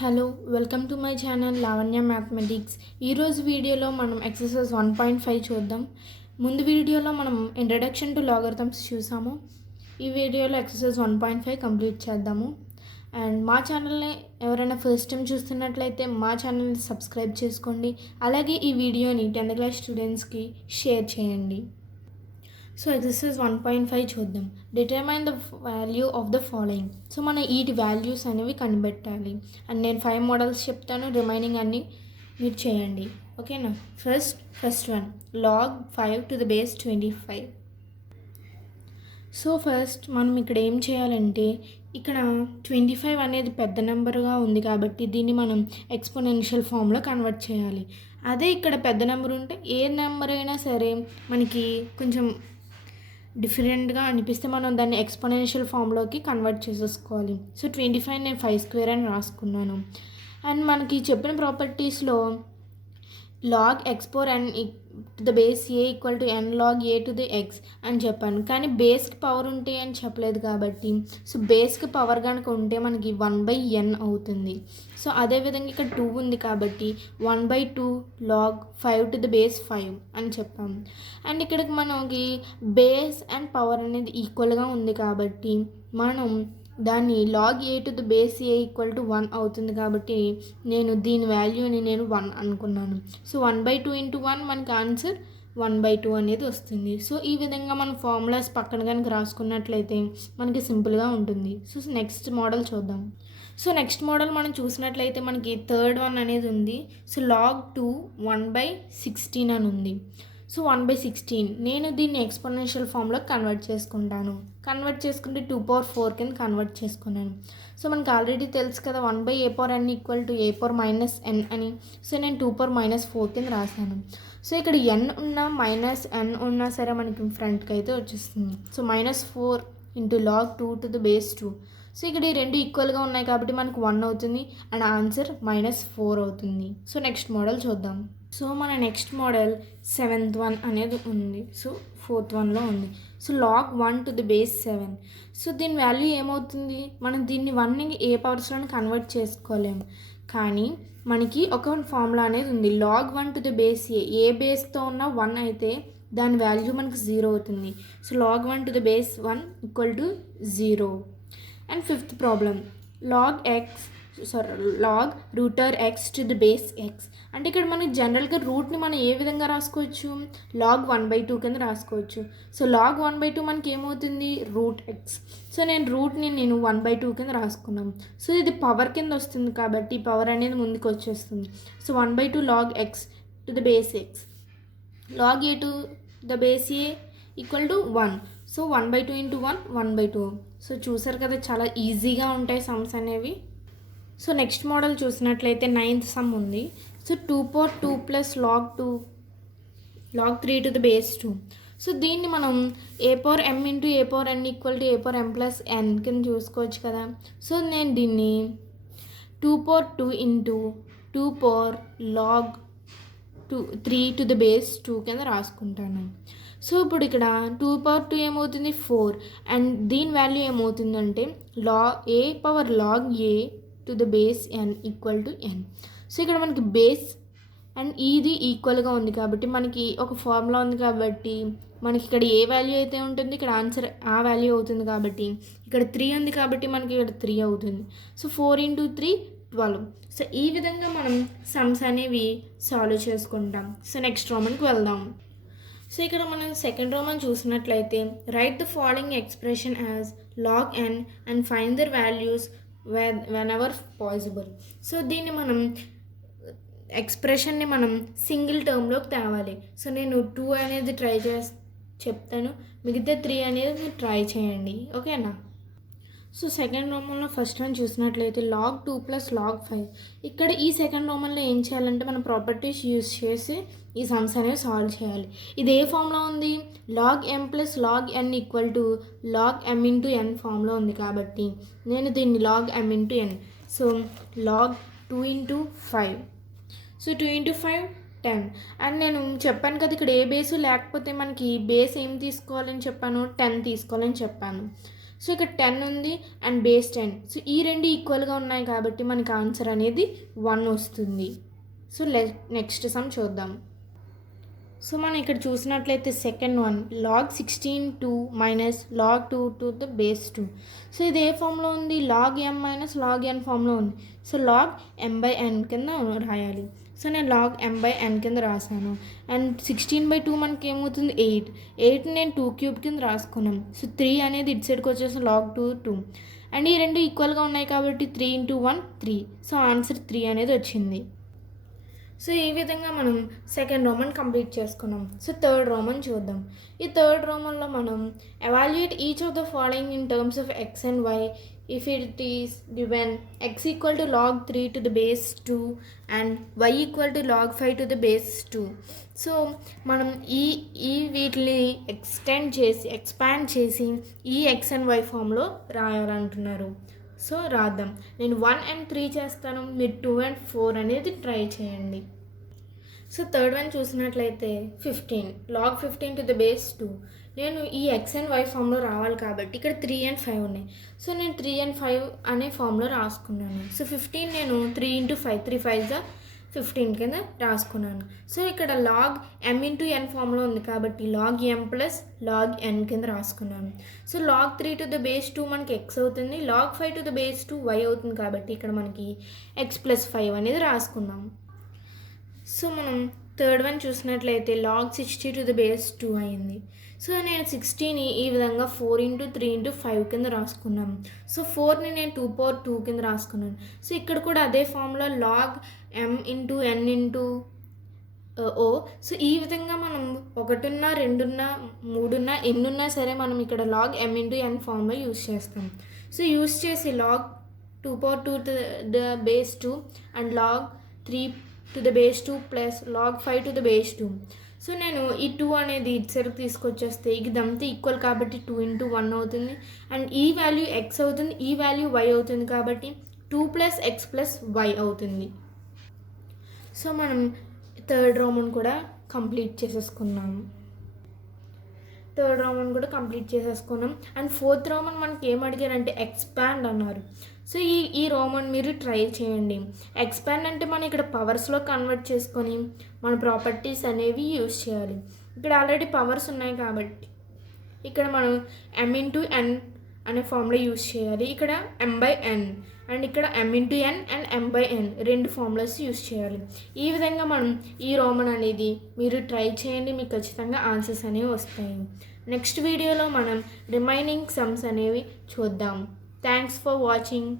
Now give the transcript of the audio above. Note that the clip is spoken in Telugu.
Hello welcome to my channel Lavanya mathematics. ఈరోజు వీడియోలో మనం ఎక్సర్సైజ్ 1.5 చూద్దాం. ముందు వీడియోలో మనం ఇంట్రడక్షన్ టు లాగరిథమ్స్ చూసాము. ఈ వీడియోలో ఎక్సర్సైజ్ 1.5 కంప్లీట్ చేద్దాము. అండ్ మా ఛానల్ని ఎవరైనా ఫస్ట్ టైం చూస్తున్నట్లయితే మా ఛానల్ని సబ్స్క్రైబ్ చేసుకోండి. అలాగే ఈ వీడియోని 10th క్లాస్ స్టూడెంట్స్కి షేర్ చేయండి. సో ఎక్సర్సైజ్ 1.5 చూద్దాం. Determine the value of the following. So మన వీటి వాల్యూస్ అనేవి కనిపెట్టాలి. అండ్ నేను 5 మోడల్స్ చెప్తాను, రిమైనింగ్ అన్నీ మీరు చేయండి. ఓకేనా? First one log 5 to the base 25. So first మనం ఇక్కడ ఏం చేయాలంటే, ఇక్కడ 25 అనేది పెద్ద నెంబర్గా ఉంది కాబట్టి దీన్ని మనం ఎక్స్పోనెన్షియల్ ఫామ్లో కన్వర్ట్ చేయాలి. అదే ఇక్కడ పెద్ద నెంబర్ ఉంటే ఏ నెంబర్ అయినా సరే మనకి కొంచెం డిఫరెంట్గా అనిపిస్తే మనం దాన్ని ఎక్స్పోనెన్షియల్ ఫామ్లోకి కన్వర్ట్ చేసేసుకోవాలి. సో 25 నేను 5² అని రాసుకున్నాను. అండ్ మనకి చెప్పిన ప్రాపర్టీస్లో log x power n to the base a equal to n log a to the x అని చెప్పాను. కానీ బేస్కి పవర్ ఉంటే అని చెప్పలేదు కాబట్టి సో బేస్కి పవర్ కనుక ఉంటే మనకి 1/n అవుతుంది. సో అదేవిధంగా ఇక్కడ 2 ఉంది కాబట్టి 1/2 log 5 to the base 5 అని చెప్పాము. అండ్ ఇక్కడికి మనకి బేస్ అండ్ పవర్ అనేది ఈక్వల్గా ఉంది కాబట్టి మనం దాన్ని log a to the base a equal to 1 అవుతుంది కాబట్టి నేను దీని వాల్యూని నేను 1 అనుకున్నాను. సో 1/2 into 1 మనకి ఆన్సర్ 1/2 అనేది వస్తుంది. సో ఈ విధంగా మనం ఫార్ములాస్ పక్కన కనుక రాసుకున్నట్లయితే మనకి సింపుల్గా ఉంటుంది. సో నెక్స్ట్ మోడల్ చూద్దాం. సో నెక్స్ట్ మోడల్ మనం చూసినట్లయితే మనకి థర్డ్ వన్ అనేది ఉంది. సో log 2 1/16 అని ఉంది. సో 1/16 నేను దీన్ని ఎక్స్పోనెన్షియల్ ఫామ్లో కన్వర్ట్ చేసుకుంటాను. కన్వర్ట్ చేసుకుంటే 2/4 కింద కన్వర్ట్ చేసుకున్నాను. సో మనకు ఆల్రెడీ తెలుసు కదా 1/a⁴n ఈక్వల్ టు a⁻n అని. సో నేను 2⁻4 కింద రాశాను. సో ఇక్కడ n ఉన్నా -n ఉన్నా సరే మనకి ఫ్రంట్కి అయితే వచ్చేస్తుంది. So -4 into log 2 to the base 2. So ఇక్కడ ఈ రెండు ఈక్వల్గా ఉన్నాయి కాబట్టి మనకు 1 అవుతుంది అండ్ ఆన్సర్ -4 అవుతుంది. సో నెక్స్ట్ మోడల్ చూద్దాం. సో మన నెక్స్ట్ మోడల్ 7th వన్ అనేది ఉంది. సో 4th వన్లో ఉంది. So log 1 to the base 7. So దీని వాల్యూ ఏమవుతుంది, మనం దీన్ని 1ని ఏ పవర్స్లోని కన్వర్ట్ చేసుకోలేము. కానీ మనకి ఒక ఫార్ములా అనేది ఉంది. log 1 to the base ఏ బేస్తో ఉన్న 1 అయితే దాని వాల్యూ మనకు 0 అవుతుంది. So log 1 to the base 1 equal to 0. And 5th problem log √x to the base x. అంటే ఇక్కడ మనకి జనరల్గా రూట్ని మనం ఏ విధంగా రాసుకోవచ్చు, log 1/2 కింద రాసుకోవచ్చు. సో log 1/2 మనకి ఏమవుతుంది √x. సో నేను రూట్ని 1/2 కింద రాసుకున్నాను. సో ఇది పవర్ కింద వస్తుంది కాబట్టి పవర్ అనేది ముందుకు వచ్చేస్తుంది. So 1/2 log x to the base x. log a to the base a equal to 1. So 1/2 into 1 1/2. So చూసారు కదా, చాలా ఈజీగా ఉంటాయి సమ్స్ అనేవి. సో నెక్స్ట్ మోడల్ చూసినట్లయితే 9th సమ్ ఉంది. So 2/2 plus log 3 to the base 2. So దీన్ని మనం a⁻m into a⁻n equal to a⁻m plus n కింద చూసుకోవచ్చు కదా. సో నేను దీన్ని 2/2 into 2/log 3 to the base 2 కింద రాసుకుంటాను. సో ఇప్పుడు ఇక్కడ 2/2 ఏమవుతుంది 4 అండ్ దీని వాల్యూ ఏమవుతుందంటే a⁻log a to the base n equal to n. So ఇక్కడ మనకి బేస్ అండ్ ఇది ఈక్వల్గా ఉంది కాబట్టి మనకి ఒక ఫార్ములా ఉంది కాబట్టి మనకి ఇక్కడ ఏ వాల్యూ అయితే ఉంటుంది ఇక్కడ ఆన్సర్ ఆ వాల్యూ అవుతుంది కాబట్టి ఇక్కడ 3 ఉంది కాబట్టి మనకి ఇక్కడ 3 అవుతుంది. So 4 into 3 12. సో ఈ విధంగా మనం సమ్స్ అనేవి సాల్వ్ చేసుకుంటాం. సో నెక్స్ట్ రోమన్కి వెళ్దాం. సో ఇక్కడ మనం సెకండ్ రోమన్ చూసినట్లయితే write the following expression as log n and find their values whenever possible. So దీన్ని మనం ఎక్స్ప్రెషన్ని మనం సింగిల్ టర్మ్లోకి తేవాలి. సో నేను 2 అనేది ట్రై చెప్తాను, మిగతా 3 అనేది మీరు ట్రై చేయండి. ఓకేనా? సో సెకండ్ రోమన్లో ఫస్ట్ వన్ చూసినట్లయితే log 2 plus log 5. ఇక్కడ ఈ సెకండ్ రోమన్లో ఏం చేయాలంటే మనం ప్రాపర్టీస్ యూజ్ చేసి ఈ సమ్స్ అనేవి సాల్వ్ చేయాలి. ఇది ఏ ఫామ్లో ఉంది, log m plus log n equal to log m into n ఫామ్లో ఉంది కాబట్టి నేను దీన్ని log m into n. So log 2 into 5. So 2 into 5 10. And నేను చెప్పాను కదా ఇక్కడ ఏ బేసు లేకపోతే మనకి బేస్ ఏం తీసుకోవాలని చెప్పాను 10 తీసుకోవాలని చెప్పాను. సో ఇక్కడ 10 ఉంది అండ్ బేస్ 10. సో ఈ రెండు ఈక్వల్గా ఉన్నాయి కాబట్టి మనకి ఆన్సర్ అనేది 1 వస్తుంది. సో నెక్స్ట్ సమ్ చూద్దాం. సో మనం ఇక్కడ చూసినట్లయితే second one log 16 minus log 2 to the base 2. So ఇది ఏ ఫామ్లో ఉంది? Log m minus log n ఫామ్లో ఉంది. సో లాగ్ m/n కింద రాయాలి. సో నేను లాగ్ m/n కింద రాశాను. అండ్ 16/2 మనకి ఏమవుతుంది? 8 నేను 2 క్యూబ్ కింద రాసుకున్నాం. సో 3 అనేది ఇటు సైడ్కి వచ్చేసి లాగ్ 2. అండ్ ఈ రెండు ఈక్వల్గా ఉన్నాయి కాబట్టి 3 × 1 3. సో ఆన్సర్ 3 అనేది వచ్చింది. సో ఈ విధంగా మనం సెకండ్ రోమన్ కంప్లీట్ చేసుకున్నాం. సో థర్డ్ రోమన్ చూద్దాం. ఈ థర్డ్ రోమన్లో మనం evaluate each of the following in terms of x and y if it is given x equal to log 3 to the base 2 and y equal to log 5 to the base 2. So మనం ఈ వీటిని ఎక్స్పాండ్ చేసి ఈ x అండ్ y ఫామ్లో రాయాలంటున్నారు. సో రాద్దాం. నేను 1 and 3 చేస్తాను, మీరు 2 and 4 అనేది ట్రై చేయండి. సో థర్డ్ వన్ చూసినట్లయితే 15 లాగ్ 15 టు ద బేస్ 2. నేను ఈ x అండ్ y ఫామ్లో రావాలి కాబట్టి ఇక్కడ 3 and 5 ఉన్నాయి. సో నేను 3 and 5 అనే ఫామ్లో రాసుకున్నాను. సో 15 నేను 3 × 5 3 5 15 కింద రాసుకున్నాను. సో ఇక్కడ లాగ్ m × n ఫామ్లో ఉంది కాబట్టి log m plus log n కింద రాసుకున్నాను. So log 3 to the base 2 మనకి x అవుతుంది, log 5 to the base 2 y అవుతుంది కాబట్టి ఇక్కడ మనకి x ప్లస్ 5 అనేది రాసుకున్నాం. సో మనం థర్డ్ వన్ చూసినట్లయితే లాగ్ 60 టు ద బేస్ 2 అయింది. సో నేను 60ని ఈ విధంగా 4 × 3 × 5 కింద రాసుకున్నాను. సో 4ని నేను 2/2 కింద రాసుకున్నాను. సో ఇక్కడ కూడా అదే ఫామ్లో log m × n × o. So ఈ విధంగా మనం 1 ఉన్నా 2 ఉన్నా 3 ఉన్నా ఎన్ని ఉన్నా సరే మనం ఇక్కడ లాగ్ m × n ఫామ్లో యూస్ చేస్తాం. సో యూస్ చేసి log 2/2 to the base 2 and log 3 to the base 2 plus log 5 to the base 2. So నేను ఈ 2 అనేది ఇటు సైడ్కి తీసుకొచ్చేస్తే ఇదంతా ఈక్వల్ కాబట్టి 2 × 1 అవుతుంది. అండ్ ఈ వాల్యూ x అవుతుంది, ఈ వాల్యూ y అవుతుంది కాబట్టి 2 + x + y అవుతుంది. సో మనం థర్డ్ రోమన్ కూడా కంప్లీట్ చేసేసుకున్నాం. అండ్ ఫోర్త్ రోమన్ మనకి ఏం అడిగారంటే ఎక్స్పాండ్ అన్నారు. సో ఈ రోమన్ మీరు ట్రై చేయండి. ఎక్స్పాండ్ అంటే మనం ఇక్కడ పవర్స్లో కన్వర్ట్ చేసుకొని మన ప్రాపర్టీస్ అనేవి యూజ్ చేయాలి. ఇక్కడ ఆల్రెడీ పవర్స్ ఉన్నాయి కాబట్టి ఇక్కడ మనం m × n అనే ఫార్ములా యూజ్ చేయాలి. ఇక్కడ m/n అండ్ ఇక్కడ m × n అండ్ m/n రెండు ఫార్ములాస్ యూజ్ చేయాలి. ఈ విధంగా మనం ఈ రోమన్ అనేది మీరు ట్రై చేయండి, మీకు ఖచ్చితంగా ఆన్సర్స్ అనేవి వస్తాయి. నెక్స్ట్ వీడియోలో మనం రిమైనింగ్ సమ్స్ అనేవి చూద్దాం. Thanks for watching.